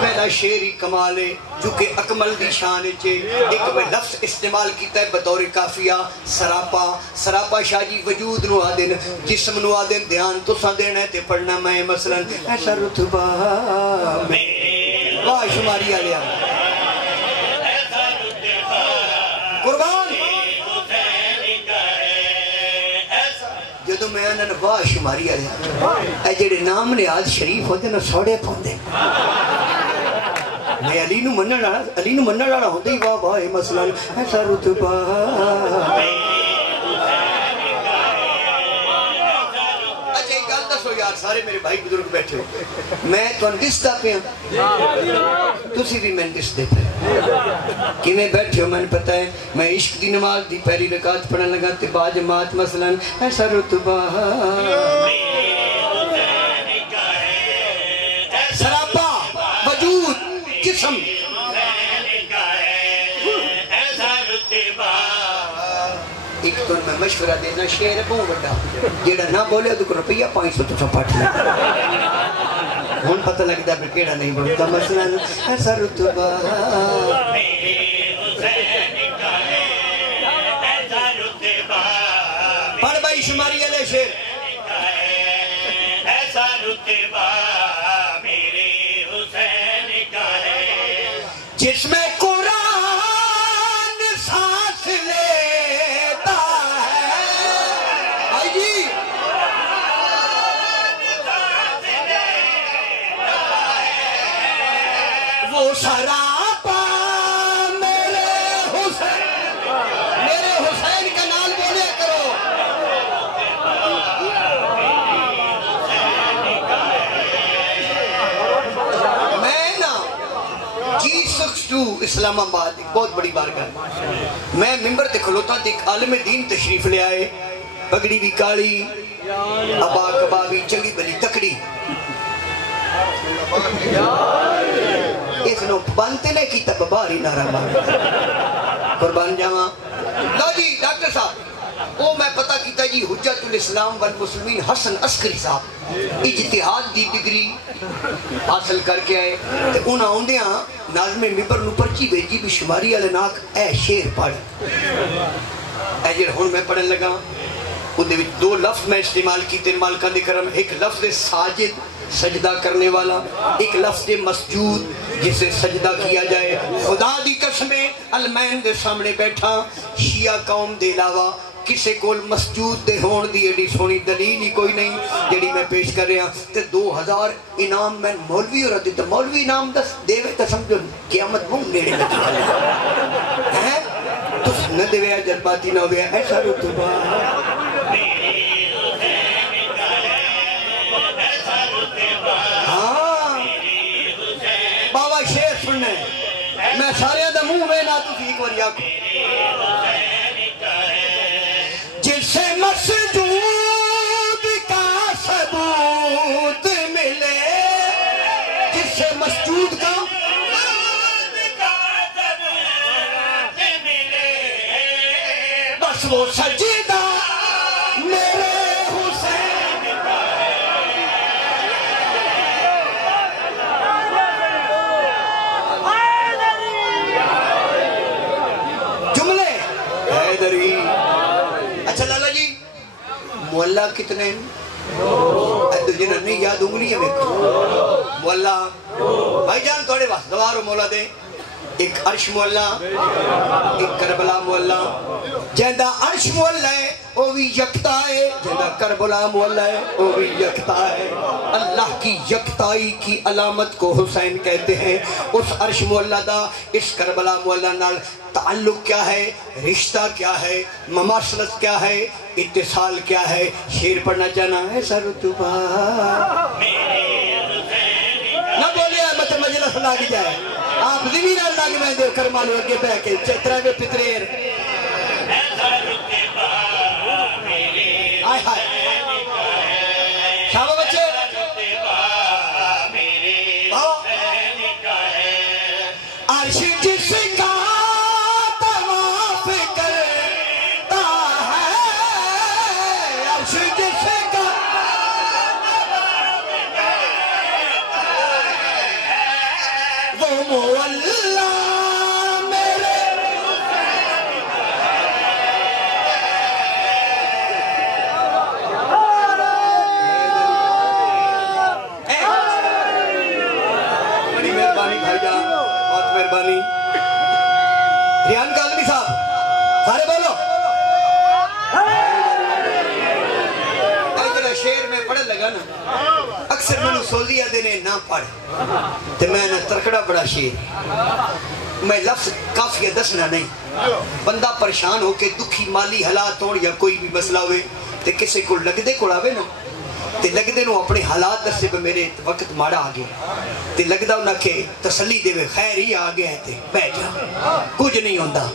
پہلا شیری کمال ہے جو کہ اکمل دی شان ہے ایک میں لفظ استعمال کیتا ہے بطور کافیہ سراپا سراپا شاہ جی وجود نو آدن جسم نو آدن دھیان تو سا دینا ہے تے پڑھنا میں مثلا ایسا رتبہ میرے واہ شماری آلیا قربان جدو میں انہوں نے واہ شماری آلیا اے جڑے نام نے آج شریف ہوتے نا سوڑے پھوندے میں علی نو منن والا ہوندے ہی واہ واہ مثلا ایسا رتبہ اچھا ایک گل دسو یار سارے میرے بھائی بزرگ بیٹھے ہو میں تو دستا پہ ہوں تسی بھی میں دس دے پہ کہ میں بیٹھے ہو میں نے پتہ ہے میں عشق دی نماز دی پہلی رکعت پڑھنے لگا تے با جماعت مثلا ایسا رتبہ سراپا وجود جسم ایک تو میں مشورہ دینا شعر ہے بہت بڑا جیڑا نہ بولے تو روپیہ 500 تو پاٹ لے ہون پتہ لگتا ہے کیڑا نہیں بولتا مثلا ایسا رتبہ پڑھ بھائی شماری علیہ شعر ایسا رتبہ میرے حسین کا ہے جس میں سراپا میرے حسین کا نام بولے کرو میں نا G62 اسلام آباد ایک بہت بڑی بارگاہ میں ممبر تے کھلوتا تھا ایک عالم دین تشریف لے آئے پگڑی بھی کالی ابا کبا بھی چنگی بلی تکڑی اس نو بانتے لے کی تب باری نارا مار قربان جاواں لو جی ڈاکٹر صاحب وہ میں پتہ کیتا جی حجت الاسلام والمسلمین حسن عسکری صاحب اجتہاد دی ڈگری حاصل کر کے آئے تے انہاں ہوندیاں ناظم ممبر نو پرچی بھیجی بھی شماری والے ناک اے شعر پڑھ اے جڑ ہن میں پڑھن لگا اندے وچ دو لفظ میں استعمال کیتے مالکاں دے کرم ایک لفظ ساجد سجدہ کرنے والا ایک لفظ مسجود جسے سجدہ کیا جائے خدا دی قسمیں المین دے سامنے بیٹھا شیعہ قوم دے علاوہ کسے کول مسجود دے ہون دی ایڈی سونی دلیل ہی کوئی نہیں جڑی میں پیش کر رہا تے 2000 انعام میں مولوی ہو رہا تھا مولوی انعام دس دیوے تا سمجھو قیامت مونگ نیڑے میں چکا ہے تو نہ دیوے اجر باتی نہ ہوئے ایسا رتبہ بابا شیر سننے میں سارے دا منہ میں نہ تو ایک وریا کو جس سے مسجود کا ثبوت ملے جس سے مسجود کا بس وہ سجدہ میرے حسین کا جملے حیدری اچھا لالا جی مولا کتنے ہیں جنہوں نے یاد انگلی ہے مولا بھائی جان توڑے بس دوارو مولا دے ایک عرش مولا ایک کربلا مولا جہاں عرش مولا ہے وہ بھی یکتا ہے جہاں کربلا مولا ہے وہ بھی یکتا ہے اللہ کی یکتائی کی علامت کو حسین کہتے ہیں اس عرش مولا دا اس کربلا مولا نال تعلق کیا ہے رشتہ کیا ہے مماثلت کیا ہے اتصال کیا ہے شیر پڑھنا چاہنا ہے سرتبہ نہ بولے مت مجلس لاگ جائے آپ زمین اللہ کی میں دے کرمالو اگے بہ کے چترہ میں پتریر آئے ہائے شاہ بچے عرش جس کا طواف کرتا ہے عرش جس کا وہ مولا میرے بڑی مہربانی بھائی جان بہت مہربانی ریان کاظمی صاحب سارے بولو ایدرہ شعر میں پڑھ لگا نا اکثر میں نے سوزیہ دینے نہ پڑھ تو میں نے ترکڑا بڑا شعر میں لفظ کافیہ دسنا نہیں بندہ پریشان ہو کے دکھی مالی حالات ہون یا کوئی بھی مسئلہ ہوئے تو کسے کو لگ دے کو آوے نا تے لگدے نو اپنے حالات دسے بھی میرے وقت ماڑا آ گیا تے لگدا انہاں کہ تسلی دے خیر ہی آ گیا ہے تے بیٹھ جا کچھ نہیں ہوندا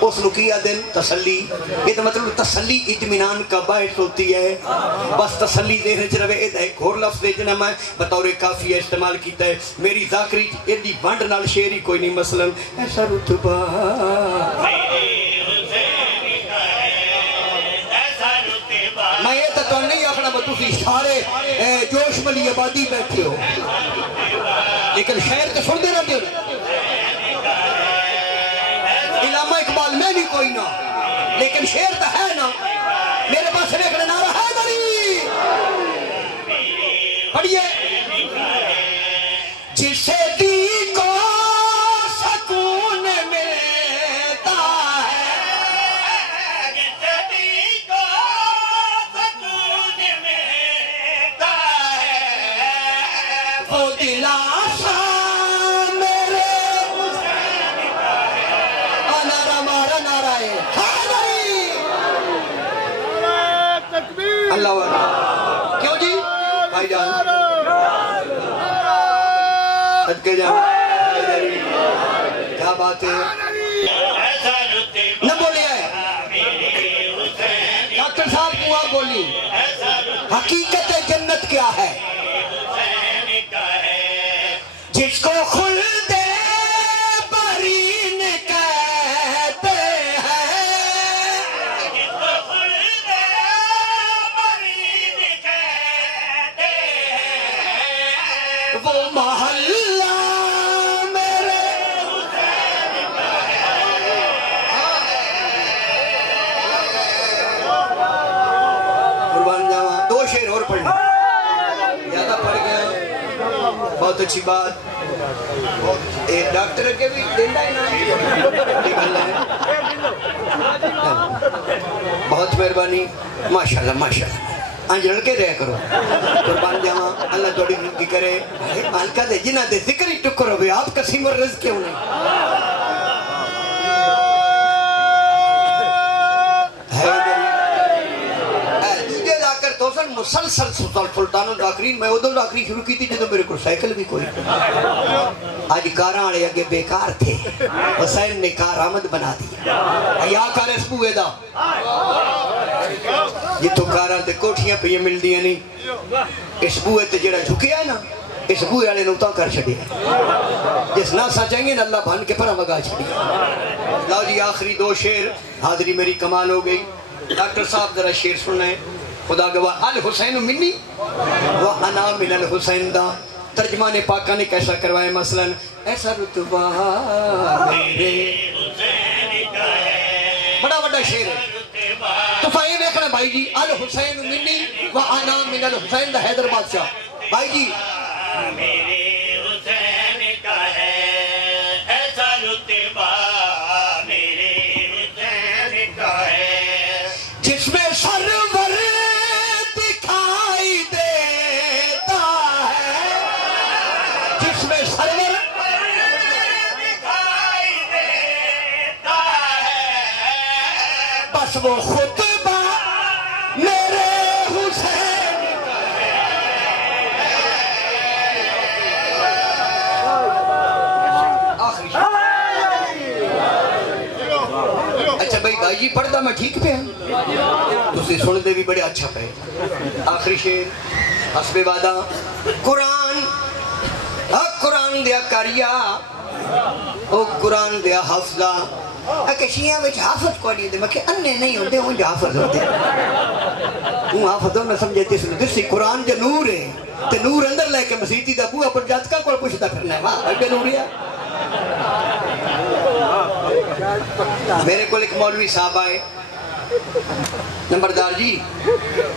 اس نو کیا دن تسلی یہ تو مطلب تسلی اطمینان کا باعث ہوتی ہے بس تسلی دے وچ رہے اے ایک اور لفظ دے جنا میں بطور کافیہ استعمال کیتا ہے میری ذاکری ایڈی ونڈ نال شعر ہی کوئی نہیں مثلا ایسا رتبہ میں یہ تو نہیں آخنا با تسی سارے جوش ملی آبادی بیٹھے ہو لیکن شعر تو سن دے رہتے ہو علامہ اقبال میں نہیں کوئی نہ لیکن شعر تو ہے نا میرے پاس دیکھنے نعرہ ہے دری پڑھئے جسے دی کو سکون ملتا ہے جسے دی کو سکون ملتا ہے وہ دلاسا میرے حسین کا ہے نعرہ مارا نعرہ ہے اللہ وعلا کیوں جی بھائی جان صدقے جان کیا بات ہے نہ بولے آئے ڈاکٹر صاحب کو آپ بولی حقیقت جنت کیا ہے جس کو خلد برین کہتے ہیں وہ محلہ میرے قربان جاواں دو شعر اور پڑھنا زیادہ پڑھ گیا بہت اچھی بات ایک ڈاکٹر کے بھی دینا ہے نا بہت مہربانی ماشاءاللہ ماشاءاللہ آنج لڑکے رہے کرو قربان جاواں اللہ توڑی زندگی کرے مالکہ دے جنہ دے ذکر ہی ٹکر ہوئے آپ قسیم الرزق کیوں نہیں دوجہ ذاکر توسن مسلسل سلطان الذاکرین میں ادھو ذاکری شروع کی تھی جدو میرے کو سائیکل بھی کوئی آج کاراں آڑے اگے بیکار تھے حسین نے کار آمد بنا دیا یا کار اس بوئے دا یہ تو کاراں تے کوٹھیاں پہ یہ مل دیا نہیں اس بوئے تے جڑا جھکیا ہے نا اس بوئے آلے نوتاں کر چھڑے جس ناسا چاہیں گے نا اللہ بھان کے پرہ مگا چھڑے لاؤ جی آخری دو شعر حاضری میری کمال ہو گئی ڈاکٹر صاحب ذرا شعر سننا ہے خدا گواہ الحسین منی وَأَنَا مِنَ الْحُسَيْن دا ترجمان پاکہ نے کیسا کروائے مثلا ایسا رتبہ میرے حسین کا ہے بڑا بڑا شعر ہے تو فائم ایکڑا بھائی جی الحسین منی وَأَنَا مِنَ الْحُسَيْن دا حیدر بادشاہ بھائی جی میرے حسین کا ہے ایسا رتبہ میرے حسین کا ہے جس میں سرور دکھائی دیتا ہے جس میں سرور دکھائی دیتا ہے بس وہ خطبہ میرے حسین کا اچھا بھائی بھائی جی پڑھ دا میں ٹھیک پہ ہیں تو سے سن دے بھی بڑے اچھا پہ آخری شعر حسب وعدہ قرآن قرآن دیا کاریا او قرآن دیا حافظہ اکے شیعہ وچ حافظ کو نہیں دے میں کہ اننے نہیں ہوتے ہوں جو حافظ ہوتے ہوں حافظ ہوں میں سمجھے دسی قرآن جو نور ہے تے نور اندر لے کے مسیحی دا بوہ پر جاتکا کو پوچھتا پھرنا ہے وہاں اگر نور ہے میرے کو ایک مولوی صاحب آئے نمبردار جی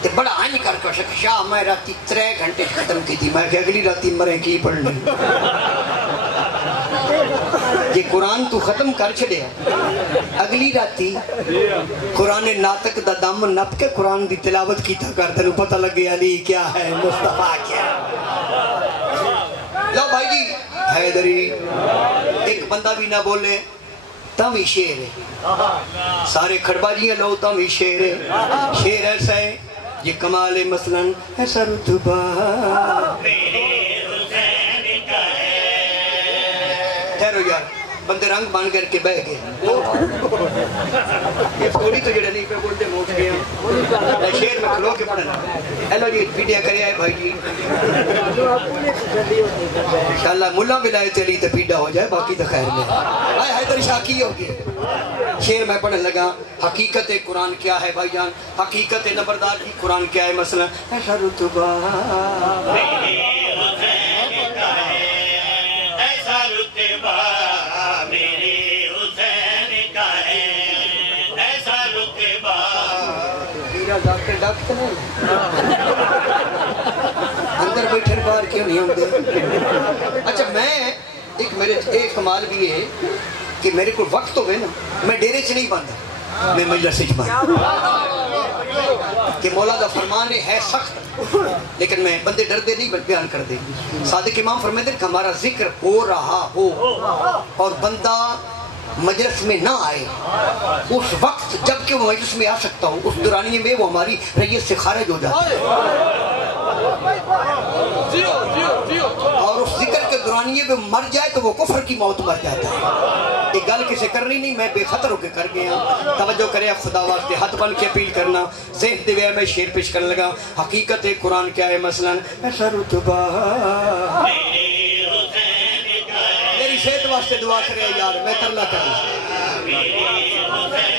تے بڑا آنی کر کو شک شاہ میں راتی 3 گھنٹے ختم کی تھی میں کہ اگلی راتی مریں کی پڑھنے یہ قرآن تو ختم کر چھڑے اگلی راتی قرآن ناطق دا دم نپ کے قرآن دی تلاوت کی تھا کرتے نو پتہ لگے علی کیا ہے مصطفیٰ کیا لو بھائی جی حیدری ایک بندہ بھی نہ بولے تاوی شیر ہے سارے کھڑبا جی ہیں لو تاوی شیر ہے شیر ایسا ہے یہ کمال مثلاً ایسا رتبہ ٹھہرو یار بندے رنگ بان کر کے بہ گئے یہ تھوڑی تو جڑا نہیں پہ بولتے موٹ گیا شیر میں کھلو کے پڑھنا ایلو جی پیڈیا کرے آئے بھائی جی انشاءاللہ ملہ ملائے چلی تو پیڈا ہو جائے باقی تو خیر میں آئے حیدر شاہ کی ہوگی شیر میں پڑھنے لگا حقیقت قرآن کیا ہے بھائی جان حقیقت نبردار کی قرآن کیا ہے مثلا ایسا رتبہ ڈاکٹر نہیں اندر بیٹھے باہر کیوں نہیں ہوتے اچھا میں ایک کمال بھی ہے کہ میرے کو وقت ہوئے نا میں ڈیرے سے نہیں باندھا میں مجلس سے باندھا کہ مولا دا فرمان ہے سخت لیکن میں بندے ڈردے نہیں بیان کر دے صادق امام فرماتے ہیں کہ ہمارا ذکر ہو رہا ہو اور بندہ مجلس میں نہ آئے اس وقت جب کہ وہ مجلس میں آ سکتا ہو اس دورانیے میں وہ ہماری ریت سے خارج ہو جاتا ہے اور اس ذکر کے دورانیے میں مر جائے تو وہ کفر کی موت مر جاتا ہے ایک گل کسے کرنی نہیں میں بے خطر ہو کے کر گیا توجہ کرے خدا واسطے ہاتھ بن کے اپیل کرنا ذہن دے وے میں شیر پیش کرنے لگا حقیقت قرآن کیا ہے مثلا ایسا رتبہ صحت واسطے دعا کرے یار میں ترلا کروں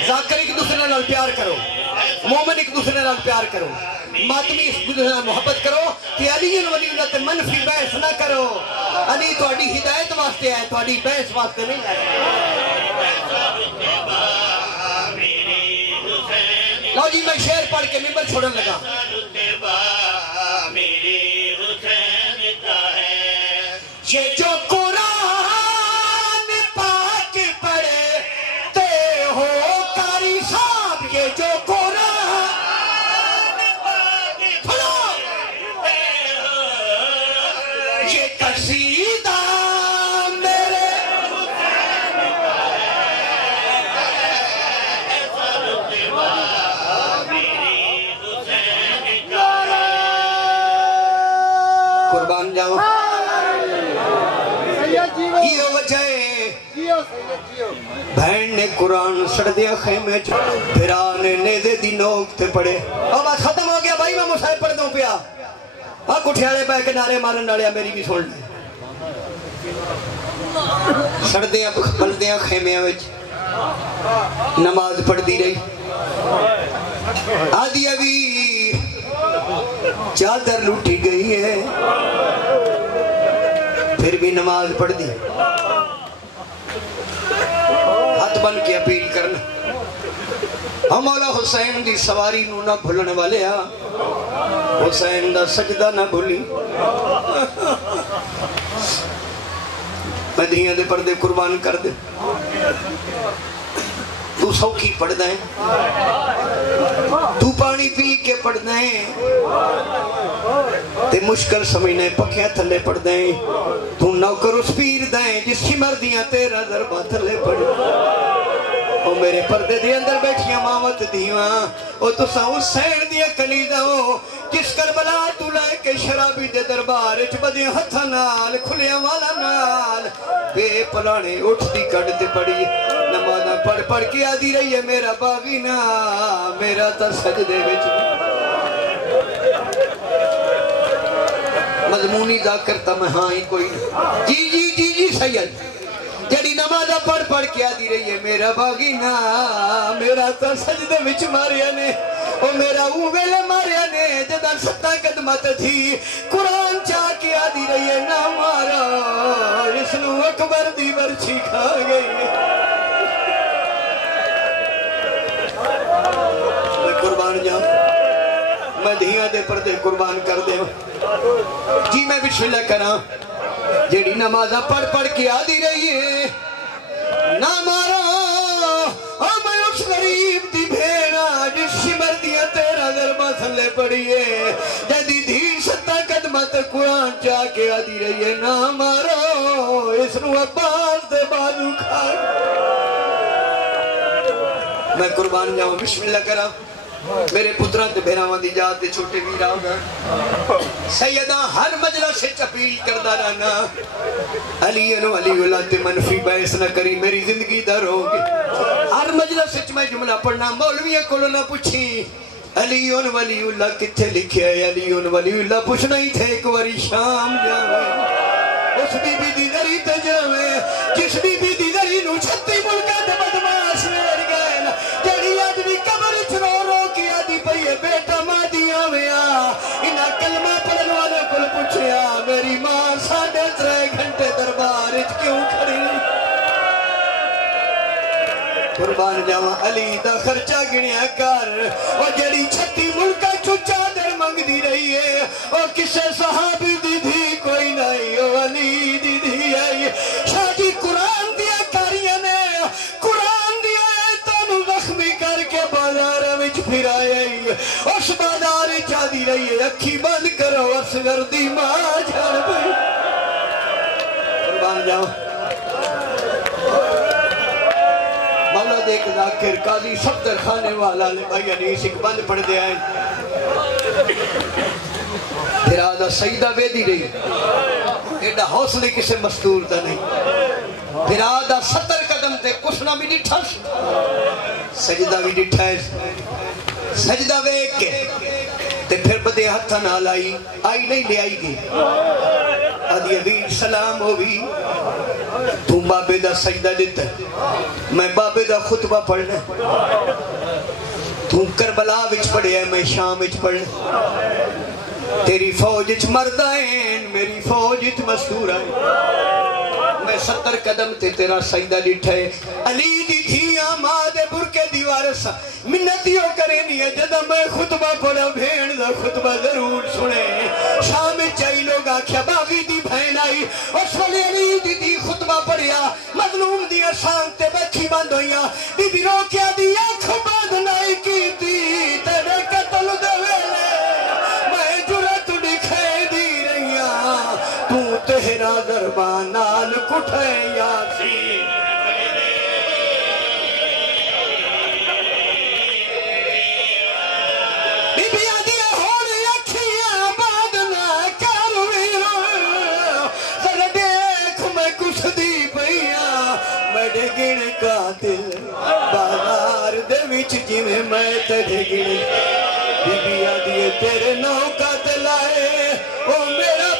ذاکر ایک دوسرے نال پیار کرو مومن ایک دوسرے نال پیار کرو ماتمی ایک دوسرے نال محبت کرو کہ علی ولی اللہ تے منفی بحث نہ کرو علی تہاڈی ہدایت واسطے ہے تہاڈی بحث واسطے نہیں ہے لو جی میں شعر پڑھ کے ممبر چھوڑن لگا یہ جو قربان جاؤں یہ وجہ بہن نے قرآن سڑ دیا خیمے پھرانے نیزے دی نوک تے پڑے اب بات ختم ہو گیا بھائی میں مسائل پڑھ دوں پیا اب اٹھیالے پہ کے نعرے مارن ڈالیا میری بھی سن لے سڑ دیا پل دیا خیمے وچ نماز پڑھ دی رہی آدھی ابھی چادر لوٹی گئی ہے پھر بھی نماز پڑھ دی ہاتھ بن کے اپیل کرنا ہم مولا حسین دی سواری نو نہ بھولنے والے حسین دا سجدہ نہ بھولی مدینہ دے پردے قربان کر دے تو سوکھی پڑھ دائیں تو پانی پی کے پڑھ دائیں تے مشکل سمجھنے پکھیاں تھلے پڑھ دائیں تو نوکر اس پیر دائیں جس کی مردیاں تیرا ضربہ تھلے پڑھ او میرے پردے دے اندر بیٹھیاں مامت دیواں او تو سا حسین دیا کلیدہ ہو جس کربلا تو لائے کے شرابی دے دربار اچ بدے ہتھا نال کھلیاں والا نال بے پلانے اٹھ دی کڑتے پڑی نمازہ پڑھ پڑھ کے آدھی رہی ہے میرا باغی نا میرا تا سجدے وچ مضمونی ذاکر تا میں ہاں ہی کوئی جی سید جڑی نمازہ پڑھ پڑھ کے آدھی رہی ہے میرا باغی نا میرا تا سجدے وچ ماریا نے او میرا اوگلے ماریا نے جدہ ستہ قدمت تھی قرآن چاہ کے آدھی رہی ہے نا مارا اس نو اکبر دی برچی کھا گئی میں قربان جاؤں میں دھیاں دے پردے قربان کر دے جی میں بسم اللہ کرا جیڑی نمازہ پڑھ پڑھ کے آدھی رہی ہے نا مارا میں اس غریب دی بھیڑا جس شمر دیا تیرا ضربہ تھلے پڑی ہے جدی دھیر ستہ قدمت قرآن چاہ کے آدھی رہی ہے نا مارا اس نو عباس دے بازو کھا میں قربان جاؤں بسم اللہ کرا میرے پترہ تے بھیراواں دی جات تے چھوٹے ویرا ہوگا سیدہ ہر مجلس سے اپیل کردہ رہنا علی اللہ تے منفی بحث نہ کری میری زندگی دا روگے ہر مجلس سے میں جملہ پڑھنا مولویہ کولو نہ پوچھی علی ولی اللہ کتھے لکھے ہے علی ولی اللہ پوچھنا ہی تھے ایک واری شام جاوے اس بی بی دی دری تے جاوے جس بی بی دی دری نو چھتی ملکہ دے بدماش میڑ گئے جڑی آج بھی کمر چھرو رو کیا دی پئیے بیٹا ماں دیا ویا انہا کلمہ پڑھن والے کل پوچھیا میری ماں 3.5 گھنٹے دربار اچ کیوں کھڑی قربان جاواں علی دا خرچہ گنیا کر اور جڑی چھتی ملکہ چچا در منگ دی رہی ہے اور کسے صحابی دی دھی کوئی نہیں او علی دی دھی ہے شاہ جی قرآن دیا کاریاں نے قرآن دیا ہے تانو زخمی کر کے بازار وچ پھر آئے اس بازار چاہ دی رہی ہے اکھی بند کرو اصغر دی ماں جھڑ بھئی قربان جاواں مولا دیکھ ذاکر قاضی صفدر خانے والا لے بھائی انیس ایک بند پڑھ دے آئیں پھر آدھا سیدہ ویدی رہی ایڈا حوصلے کسے مستور تا نہیں پھر آدھا 70 قدم تے کسنا بھی ڈٹھا سجدہ بھی ڈٹھا ہے سجدہ ویک کے تے پھر بدے ہتھا نال آئی نہیں لے آئی گئی آدھی ابھی سلام ہوئی تم بابے دا سجدہ دیتا میں بابے دا خطبہ پڑھنا تم کربلا وچ پڑھے ہے میں شام وچ پڑھنا تیری فوج وچ مردائیں میری فوج وچ مستور ہے میں 70 قدم تے تیرا سجدہ ڈٹھا ہے علی دی دھیاں ماں دے برکے دیوارس منتیوں کرے نہیں ہے جدہ میں خطبہ پڑھا بھین دا خطبہ ضرور سنے شام چاہی لوگ آکھیا باغی دی بھین آئی اس ولی علی دی دی خطبہ پڑھیا مظلوم دیا سانتے بچی بند ہویا دی دی روکیا دی آنکھ بند نہیں کی تھی تیرے قتل دے ویلے میں جرت دکھے دی رہیا تو تہرا دربانال کٹھے یاسین قاتل بازار دے وچ جویں میں تڑے گن بی بی آدھی تیرے نو قاتل آئے او میرا